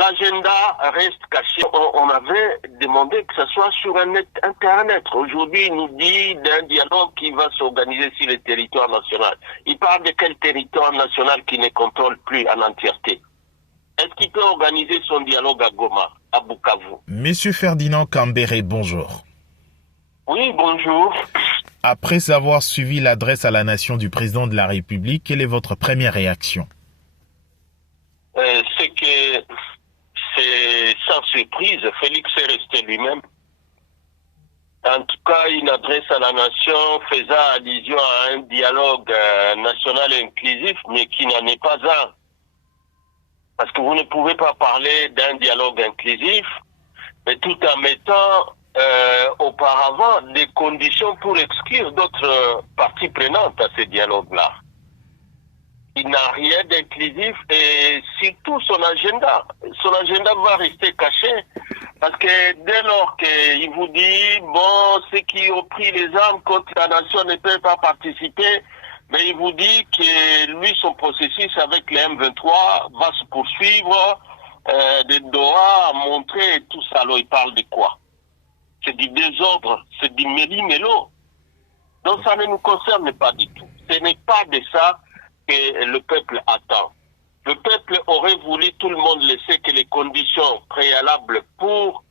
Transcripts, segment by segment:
l'agenda reste caché. On avait demandé que ce soit sur Internet. Aujourd'hui, il nous dit d'un dialogue qui va s'organiser sur le territoire national. Il parle de quel territoire national qui ne contrôle plus en entièreté? Est-ce qu'il peut organiser son dialogue à Goma, à Bukavu? Monsieur Ferdinand Cambéré, bonjour. Oui, bonjour. Après avoir suivi l'adresse à la nation du président de la République, quelle est votre première réaction? C'est que c'est sans surprise, Félix est resté lui-même. En tout cas, une adresse à la nation faisant allusion à un dialogue national inclusif, mais qui n'en est pas un. Parce que vous ne pouvez pas parler d'un dialogue inclusif, mais tout en mettant auparavant des conditions pour exclure d'autres parties prenantes à ce dialogue-là. Il n'a rien d'inclusif et surtout son agenda. Son agenda va rester caché parce que dès lors qu'il vous dit, bon, ceux qui ont pris les armes contre la nation ne peuvent pas participer, mais il vous dit que lui, son processus avec les M23 va se poursuivre, de Doha à montrer tout ça. Alors il parle de quoi? C'est du désordre, c'est du méli-mélo. Donc ça ne nous concerne pas du tout. Ce n'est pas de ça que le peuple attend. Le peuple aurait voulu, tout le monde le sait, que les conditions préalables pour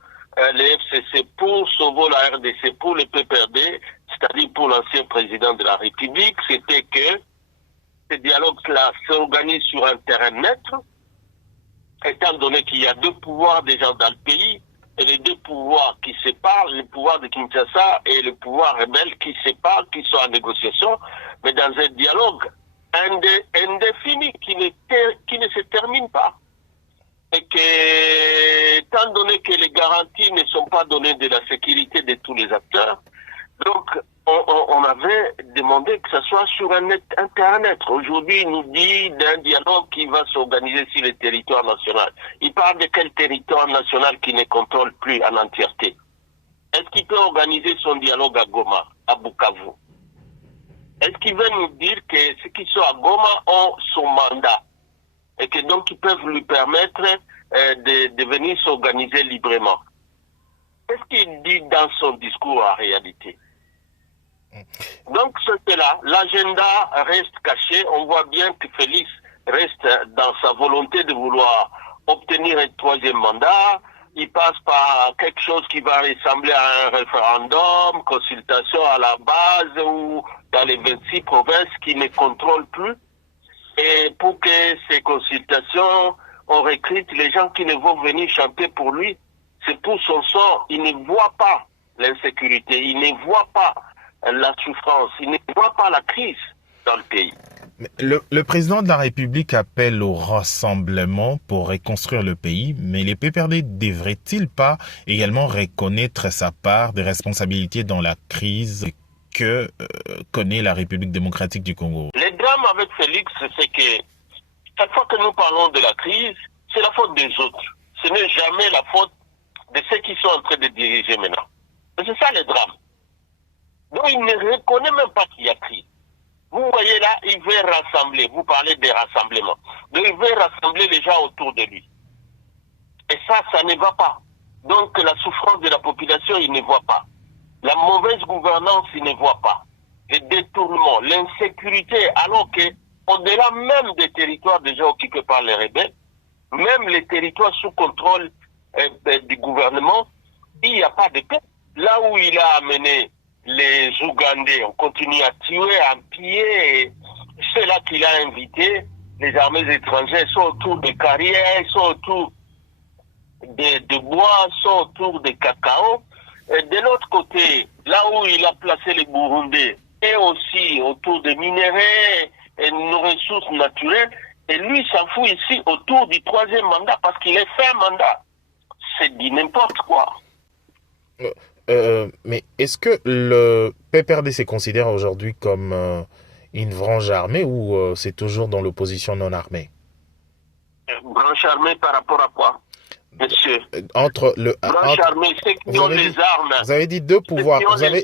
les FCC, pour sauver la RDC, pour le PPRD, c'est-à-dire pour l'ancien président de la République, c'était que ce dialogue-là s'organise sur un terrain neutre, étant donné qu'il y a deux pouvoirs déjà dans le pays, et les deux pouvoirs qui se parlent, le pouvoir de Kinshasa et le pouvoir rebelle qui se parlent, qui sont en négociation, mais dans un dialogue indéfini qui ne se termine pas. Et que, étant donné que les garanties ne sont pas données de la sécurité de tous les acteurs, donc on avait demandé que ce soit sur Internet. Aujourd'hui, il nous dit d'un dialogue qui va s'organiser sur le territoire national. Il parle de quel territoire national qui ne contrôle plus en entièreté? Est-ce qu'il peut organiser son dialogue à Goma, à Bukavu? Est-ce qu'il veut nous dire que ceux qui sont à Goma ont son mandat et que donc ils peuvent lui permettre de venir s'organiser librement? Qu'est-ce qu'il dit dans son discours en réalité? Donc c'est là, l'agenda reste caché. On voit bien que Félix reste dans sa volonté de vouloir obtenir un troisième mandat. Il passe par quelque chose qui va ressembler à un référendum, consultation à la base ou dans les 26 provinces qui ne contrôlent plus. Et pour que ces consultations, on recrute les gens qui ne vont venir chanter pour lui. C'est pour son sort. Il ne voit pas l'insécurité, il ne voit pas la souffrance, il ne voit pas la crise dans le pays. Le président de la République appelle au rassemblement pour reconstruire le pays, mais les PPRD devraient-ils pas également reconnaître sa part de responsabilité dans la crise que connaît la République démocratique du Congo? Le drame avec Félix, c'est que chaque fois que nous parlons de la crise, c'est la faute des autres. Ce n'est jamais la faute de ceux qui sont en train de diriger maintenant. Et c'est ça le drame. Donc il ne reconnaît même pas qu'il y a crise. Vous voyez là, il veut rassembler. Vous parlez des rassemblements. Donc il veut rassembler les gens autour de lui. Et ça ne va pas. Donc la souffrance de la population, il ne voit pas. La mauvaise gouvernance, il ne voit pas. Les détournements, l'insécurité, alors que au-delà même des territoires déjà occupés par les rebelles, même les territoires sous contrôle du gouvernement, il n'y a pas de paix. Là où il a amené les Ougandais, on continue à tuer, à piller. Ceux-là qu'il a invités, les armées étrangères, sont autour des carrières, sont autour de bois, sont autour des cacao. Et de l'autre côté, là où il a placé les Burundais, et aussi autour des minéraux et nos ressources naturelles, et lui s'en fout ici autour du troisième mandat, parce qu'il est fait un mandat. C'est dit n'importe quoi. Mais est-ce que le PPRD se considère aujourd'hui comme une branche armée ou c'est toujours dans l'opposition non armée? Branche armée par rapport à quoi, monsieur? Branche armée, ceux qui ont les armes. Vous avez dit deux pouvoirs. Vous avez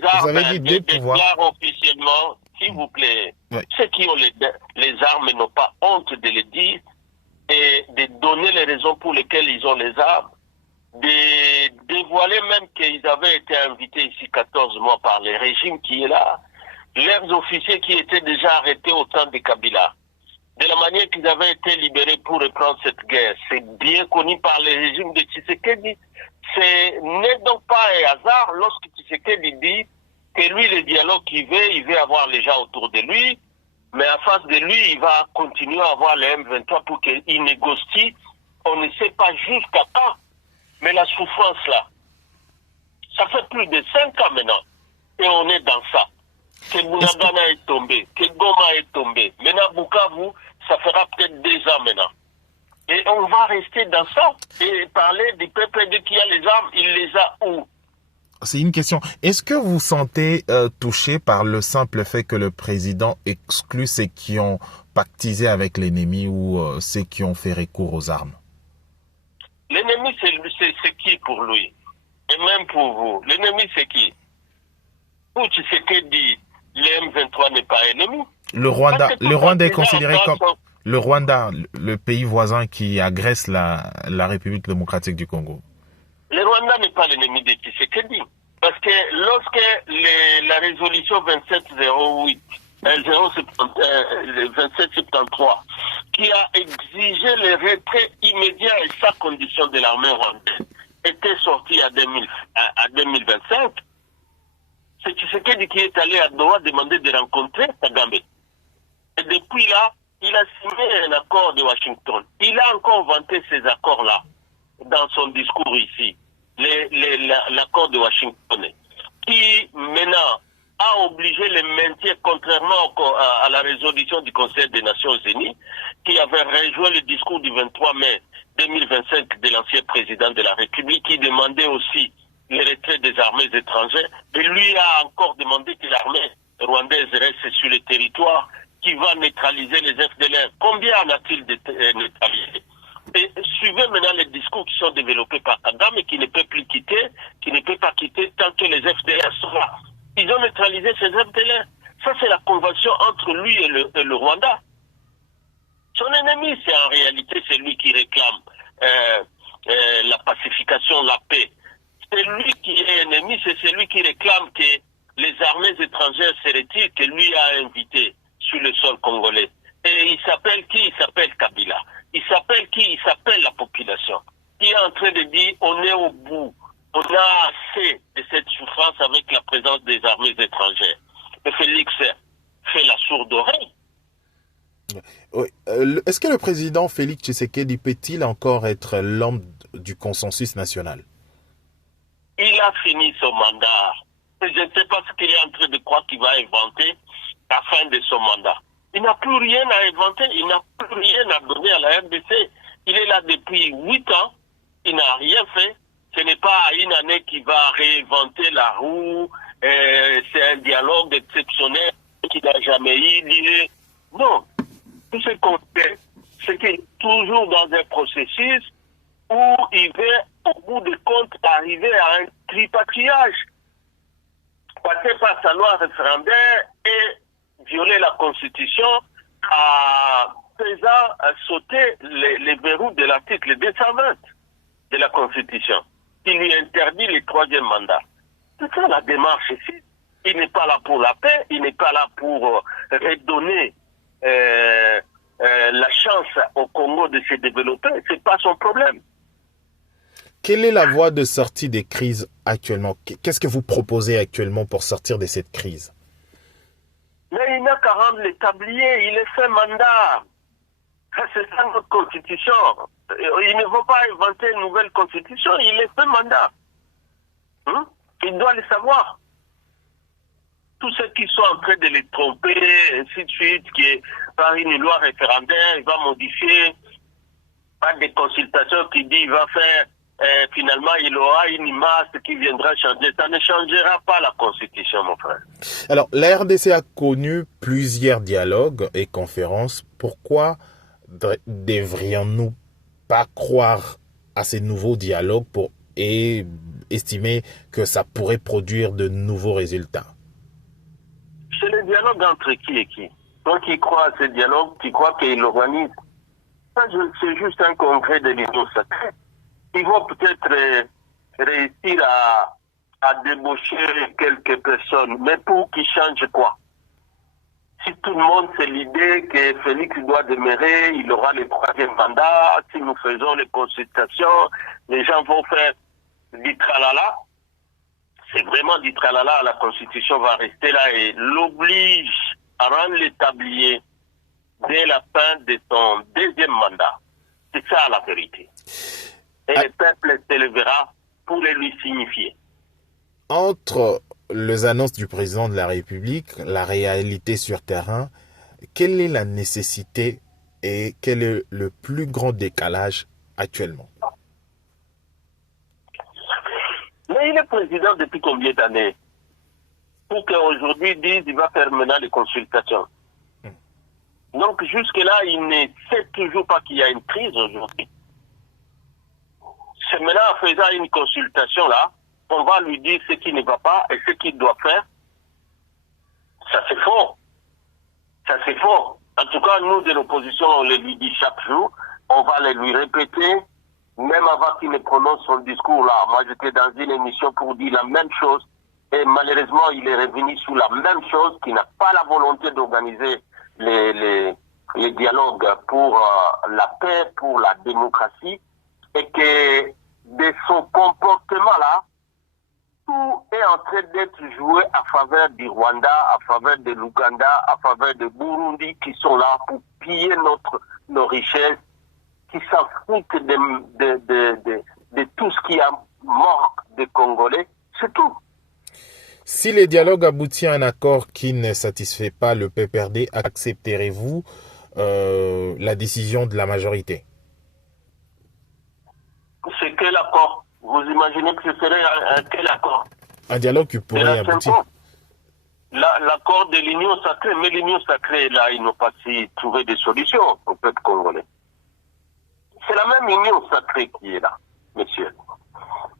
dit deux pouvoirs. Officiellement, s'il vous plaît, ceux qui ont les armes n'ont pas honte de le dire. et de donner les raisons pour lesquelles ils ont les armes, de dévoiler même qu'ils avaient été invités ici 14 mois par le régime qui est là, leurs officiers qui étaient déjà arrêtés au temps de Kabila, de la manière qu'ils avaient été libérés pour reprendre cette guerre. C'est bien connu par le régime de Tshisekedi. Ce n'est donc pas un hasard lorsque Tshisekedi dit que lui, le dialogue qu'il veut, il veut avoir les gens autour de lui, mais en face de lui, il va continuer à avoir les M23 pour qu'il négocie. On ne sait pas jusqu'à quand, mais la souffrance là, ça fait plus de 5 ans maintenant, et on est dans ça. Que Bunagana est tombé, que Goma est tombé. Maintenant, Bukavu, ça fera peut-être 2 ans maintenant. Et on va rester dans ça et parler du PPD qui a les armes, il les a où? C'est une question. Est-ce que vous sentez touché par le simple fait que le président exclut ceux qui ont pactisé avec l'ennemi ou ceux qui ont fait recours aux armes? L'ennemi, c'est qui pour lui? Et même pour vous. L'ennemi, c'est qui? Pour Tshisekedi, le M23 n'est pas ennemi. Le Rwanda est considéré comme... Le Rwanda, le pays voisin qui agresse la République démocratique du Congo. Le Rwanda n'est pas l'ennemi de Tshisekedi. Parce que lorsque la résolution 2708, 2773, qui a exigé le retrait immédiat et sans condition de l'armée rwandaise, était sortie à 2025, c'est Tshisekedi qui est allé à Doha demander de rencontrer Kagame. Et depuis là, il a signé un accord de Washington. Il a encore vanté ces accords-là dans son discours ici. L'accord de Washington, qui maintenant a obligé le maintien, contrairement à la résolution du Conseil des Nations Unies, qui avait rejoint le discours du 23 mai 2025 de l'ancien président de la République, qui demandait aussi le retrait des armées étrangères, et lui a encore demandé que l'armée rwandaise reste sur le territoire, qui va neutraliser les FDLR. Combien en a-t-il neutralisé? Et suivez maintenant les discours qui sont développés par Kagame et qui ne peut plus quitter, qui ne peut pas quitter tant que les FDLR sont là. Ils ont neutralisé ces FDLR. Ça, c'est la convention entre lui et le Rwanda. Son ennemi, c'est en réalité celui qui réclame la pacification, la paix. C'est lui qui est ennemi, c'est celui qui réclame que les armées étrangères se retirent, que lui a invité sur le sol congolais. Et il s'appelle qui? Il s'appelle Kabila. Il s'appelle qui? Il s'appelle la population. Qui est en train de dire, on est au bout. On a assez de cette souffrance avec la présence des armées étrangères. Et Félix fait la sourde oreille. Oui. Est-ce que le président Félix Tshisekedi peut-il encore être l'homme du consensus national? Il a fini son mandat. Je ne sais pas ce qu'il est en train de croire qu'il va inventer à la fin de son mandat. Il n'a plus rien à inventer, il n'a plus rien à donner à la RDC. Il est là depuis 8 ans, il n'a rien fait. Ce n'est pas une année qui va réinventer la roue, c'est un dialogue exceptionnel qu'il n'a jamais eu. Non, tout ce qu'on fait, c'est qu'il est toujours dans un processus où il veut, au bout de compte, arriver à un tripatouillage. Passer par sa loi référendaire et violer la Constitution en faisant sauter les verrous de l'article 220 de la Constitution, qui lui interdit le 3e mandat. C'est ça la démarche ici. Il n'est pas là pour la paix, il n'est pas là pour redonner la chance au Congo de se développer. C'est pas son problème. Quelle est la voie de sortie des crises actuellement? Qu'est-ce que vous proposez actuellement pour sortir de cette crise? Mais il n'a qu'à rendre les tabliers, il est fait mandat. C'est ça notre constitution. Il ne faut pas inventer une nouvelle constitution, il est fait mandat. Il doit le savoir. Tous ceux qui sont en train de les tromper, ainsi de suite, qui est par une loi référendaire, il va modifier, par des consultations qui dit il va faire, finalement il aura une masse qui viendra changer. Ça ne changera pas la Constitution, mon frère. Alors, la RDC a connu plusieurs dialogues et conférences. Pourquoi devrions-nous pas croire à ces nouveaux dialogues et estimer que ça pourrait produire de nouveaux résultats? C'est le dialogue entre qui et qui? Toi qui crois à ce dialogue, tu crois qu'il organise? Ça, c'est juste un congrès de l'Union sacrée. Ils vont peut-être réussir à débaucher quelques personnes. Mais pour qu'ils changent quoi? Si tout le monde c'est l'idée que Félix doit demeurer, il aura le troisième mandat, si nous faisons les consultations, les gens vont faire du tralala. C'est vraiment du tralala, la Constitution va rester là et l'oblige à rendre l'établier dès la fin de son deuxième mandat. C'est ça la vérité. Et le peuple s'élèvera pour le lui signifier. Entre les annonces du président de la République, la réalité sur terrain, quelle est la nécessité et quel est le plus grand décalage actuellement? Mais il est président depuis combien d'années? Pour qu'aujourd'hui dise qu'il va faire maintenant les consultations. Donc jusque-là, il ne sait toujours pas qu'il y a une crise aujourd'hui. C'est maintenant en faisant une consultation là, on va lui dire ce qui ne va pas et ce qu'il doit faire. Ça c'est faux. Ça c'est faux. En tout cas, nous de l'opposition, on le lui dit chaque jour, on va le lui répéter, même avant qu'il ne prononce son discours là. Moi j'étais dans une émission pour dire la même chose et malheureusement il est revenu sur la même chose, qu'il n'a pas la volonté d'organiser les dialogues pour la paix, pour la démocratie, et que de son comportement là, tout est en train d'être joué à faveur du Rwanda, à faveur de l'Ouganda, à faveur de Burundi, qui sont là pour piller nos richesses, qui s'en foutent de tout ce qui a mort des Congolais, c'est tout. Si le dialogue aboutit à un accord qui ne satisfait pas le PPRD, accepterez-vous la décision de la majorité? C'est quel accord? Vous imaginez que ce serait quel accord? Un dialogue qui pourrait aboutir. L'accord de l'Union sacrée, mais l'Union sacrée, là, ils n'ont pas su trouver des solutions au peuple congolais. C'est la même Union sacrée qui est là, monsieur.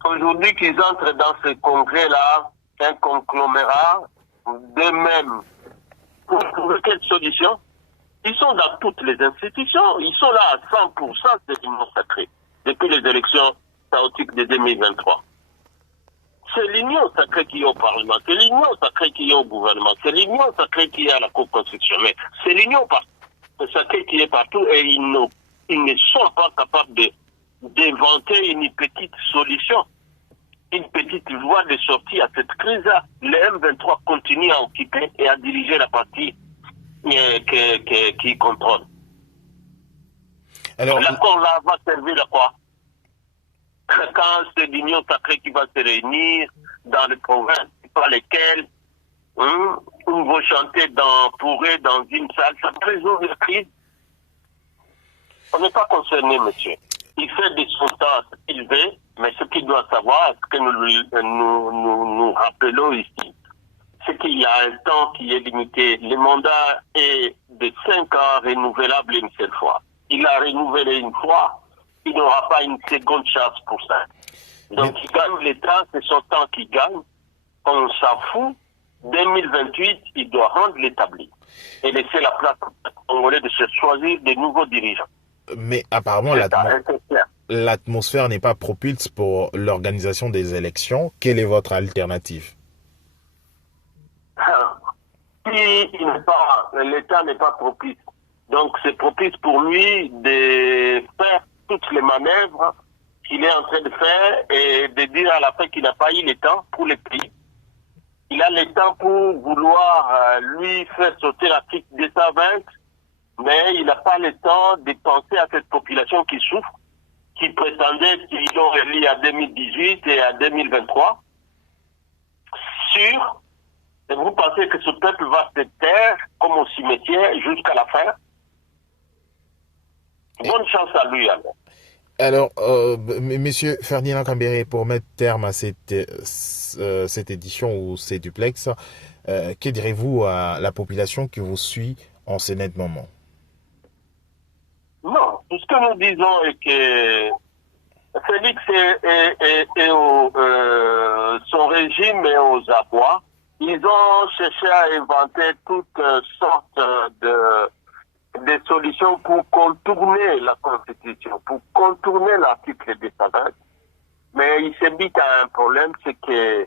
Aujourd'hui qu'ils entrent dans ce congrès-là, un conglomérat, d'eux-mêmes, pour trouver quelle solution? Ils sont dans toutes les institutions, ils sont là à 100% de l'Union sacrée, depuis les élections chaotiques de 2023. C'est l'Union sacrée qui est au Parlement, c'est l'Union sacrée qui est au gouvernement, c'est l'Union sacrée qui est à la Cour constitutionnelle, c'est l'Union sacrée qui est partout et ils ne sont pas capables d'inventer une petite solution, une petite voie de sortie à cette crise-là. Le M23 continue à occuper et à diriger la partie qui contrôle. Alors, l'accord là va servir à quoi? Quand c'est l'Union sacrée qui va se réunir dans les provinces, par lesquelles on va chanter dans une salle, ça va résoudre la crise. On n'est pas concerné, monsieur. Il fait de son temps ce qu'il veut, mais ce qu'il doit savoir, ce que nous rappelons ici, c'est qu'il y a un temps qui est limité. Le mandat est de 5 ans renouvelable une seule fois. Il a renouvelé une fois, il n'aura pas une seconde chance pour ça. Donc il gagne l'État, c'est son temps qu'il gagne. On s'en fout. 2028, il doit rendre l'établi et laisser la place aux Congolais de se choisir de nouveaux dirigeants. Mais apparemment, l'atmosphère n'est pas propice pour l'organisation des élections. Quelle est votre alternative? L'État n'est pas propice. Donc c'est propice pour lui de faire toutes les manœuvres qu'il est en train de faire et de dire à la fin qu'il n'a pas eu le temps pour le pays. Il a le temps pour vouloir lui faire sauter l'article 220, mais il n'a pas le temps de penser à cette population qui souffre, qui prétendait qu'ils ont élu à 2018 et à 2023. Sûr, et vous pensez que ce peuple va se taire comme au cimetière jusqu'à la fin? Bonne chance à lui alors. Alors, Monsieur Ferdinand Kambere, pour mettre terme à cette édition ou ces duplex, que direz-vous à la population qui vous suit en ce net moment? Non, tout ce que nous disons est que Félix et son régime est aux abois. Ils ont cherché à inventer toutes sortes des solutions pour contourner la Constitution, pour contourner l'article 220. Mais il s'invite à un problème, c'est que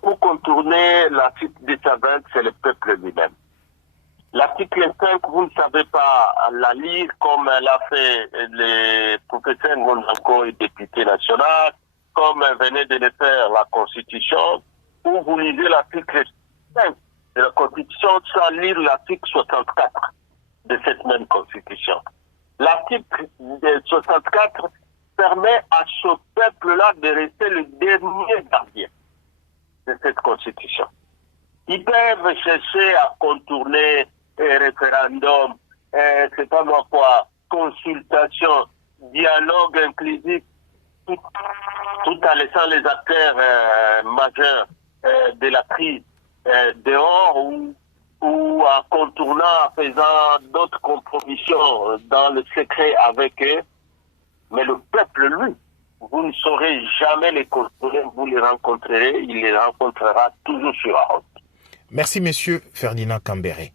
pour contourner l'article 220, c'est le peuple lui-même. L'article 5, vous ne savez pas la lire comme l'a fait le professeur Ngondanko et député national, comme venait de le faire la Constitution, ou vous lisez l'article 5 de la Constitution sans lire l'article 64 de cette même Constitution. L'article 64 permet à ce peuple-là de rester le dernier gardien de cette Constitution. Ils peuvent chercher à contourner un référendum, c'est pas moi quoi, consultation, dialogue inclusif, tout en laissant les acteurs majeurs de la crise dehors ou en contournant, en faisant d'autres compromissions dans le secret avec eux. Mais le peuple, lui, vous ne saurez jamais les contourner, vous les rencontrerez, il les rencontrera toujours sur la route. Merci, monsieur Ferdinand Cambéré.